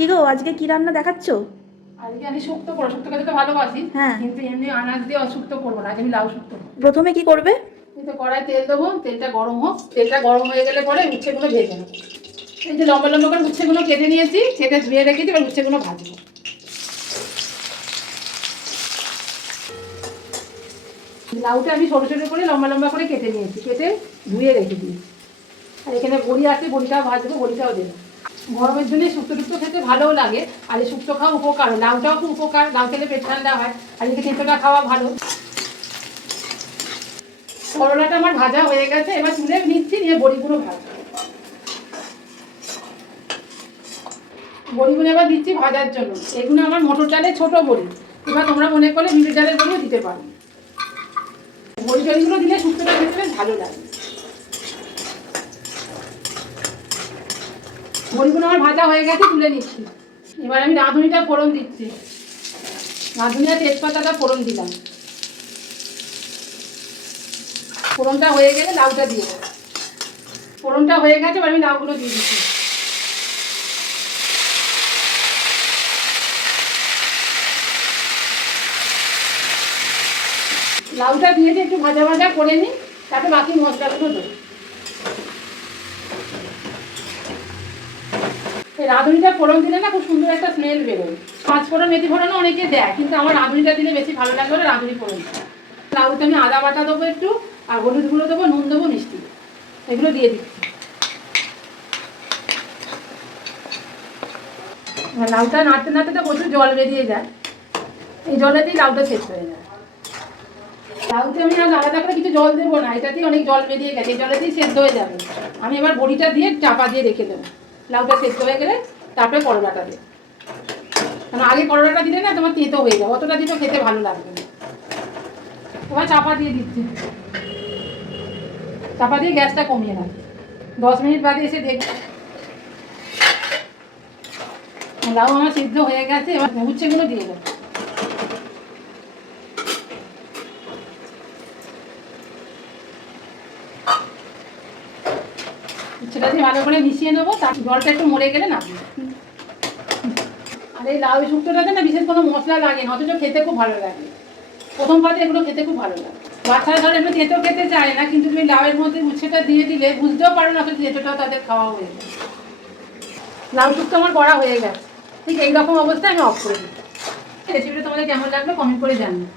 কি গো আজকে কি রান্না দেখাচ্ছ? আজকে আমি শুক্তো করবো, শুক্তো খেতে তো ভালোবাসি। হ্যাঁ। কিন্তু এমনি আনাজ দিয়ে অশুক্তো করবো না, আজ আমি লাউ শুক্তো করবো। প্রথমে কি করবে? এই তো কড়াই তেল দেবো, তেলটা গরম হোক। তেলটা গরম হয়ে গেলে পরে উচ্ছেগুলো ভেজে নেবো। এই যে লম্বা লম্বা করে উচ্ছেগুলো কেটে নিয়েছি, কেটে ধুয়ে রেখেছি, এবার উচ্ছেগুলো ভাজবো। লাউটা আমি ছোটো ছোটো করে লম্বা লম্বা করে কেটে নিয়েছি, কেটে ধুয়ে রেখে দিয়েছি। আর এখানে বড়ি আছে, বড়িটাও ভাজবো, বড়িটাও দেবো। গরমের জন্য শুক্তো টুক্তো খেতে ভালোও লাগে। আর এই শুক্তো খাওয়া উপকার, লাউটাও খুব উপকার, লাউ খেলে পেট ঠান্ডা হয়। আর এদিকে তেঁতোটা খাওয়া ভালো। করলাটা আমার ভাজা হয়ে গেছে, এবার তুলে নিচ্ছি, নিয়ে বড়িগুলো ভাজবো। বড়িগুলো এবার দিচ্ছি ভাজার জন্য। এগুলো আমার মটর ডালের ছোট বড়ি, এবার তোমরা মনে করলে বিউলির ডালের বড়িও দিতে পারো। বড়ি টড়িগুলো দিলে শুক্তোটা খেতে বেশ ভালো লাগে। বড়িগুলো আমার ভাজা হয়ে গেছে, তুলে নিচ্ছি। এবার আমি রাঁধুনিটা ফোড়ন দিচ্ছি। রাঁধুনি আর তেজপাতাটা ফোড়ন দিলাম। ফোড়নটা হয়ে গেলে লাউটা দিয়ে দেবো। ফোড়নটা হয়ে গেছে, এবার আমি লাউগুলো দিয়ে দিচ্ছি। লাউটা দিয়ে একটু ভাজা ভাজা করে নিই, তারপরে বাকি মশলাগুলো দেবো। এই রাঁধুনিটা ফোড়ন দিলে না খুব সুন্দর একটা স্মেল বেরোয়। পাঁচ ফোড়ন মেথি ফোড়নও অনেকে দেয়, কিন্তু আমার রাঁধুনিটা দিলে বেশি ভালো লাগে বলে রাঁধুনি ফোড়ন। লাউতে আমি আদা বাটা দেবো একটু, আর হলুদ গুঁড়ো দেবো, নুন দেবো, মিষ্টি, এগুলো দিয়ে দিচ্ছি। লাউটা নাড়তে নাড়তে তো প্রচুর জল বেরিয়ে যায়, এই জলেতেই লাউটা শেষ হয়ে যায়। লাউতে আমি আর আলাদা করে কিছু জল দেবো না, এটাতেই অনেক জল বেরিয়ে গেছে, এই জলেতেই সেদ্ধ হয়ে যাবে। আমি এবার বড়িটা দিয়ে চাপা দিয়ে রেখে দেবো। লাউটা সেদ্ধ হয়ে গেলে তারপরে করলাটা দেবো। কারণ আগে করলাটা দিলে না তোমার তেঁতো হয়ে যাবে, অতটা দিতে খেতে ভালো লাগবে না। এবার চাপা দিয়ে দিচ্ছি, চাপা দিয়ে গ্যাসটা কমিয়ে রাখি। 10 মিনিট বাদে এসে দেখবো লাউ আমার সিদ্ধ হয়ে গেছে। এবার উচ্ছেগুলো দিয়ে দেবো। উচ্ছেটা দিয়ে ভালো করে মিশিয়ে নেবো, তার জলটা একটু মরে গেলে নামিয়ে। আর এই লাউ শুক্তোটাতে না বিশেষ কোনো মশলা লাগে না, অথচ খেতে খুব ভালো লাগে। প্রথম পাতে এগুলো খেতে খুব ভালো লাগে। বাচ্চারা ধরো এগুলো তেঁতো খেতে চায় না, কিন্তু তুমি লাউয়ের মধ্যে উচ্ছেটা দিয়ে দিলে বুঝতেও পারো না, তেঁতোটাও তাদের খাওয়া হয়ে যায়। লাউ শুক্তো আমার করা হয়ে গেছে, ঠিক এইরকম অবস্থায় আমি অফ করে দিই। রেসিপিটা তোমাদের কেমন লাগলো কমেন্ট করে জানিও।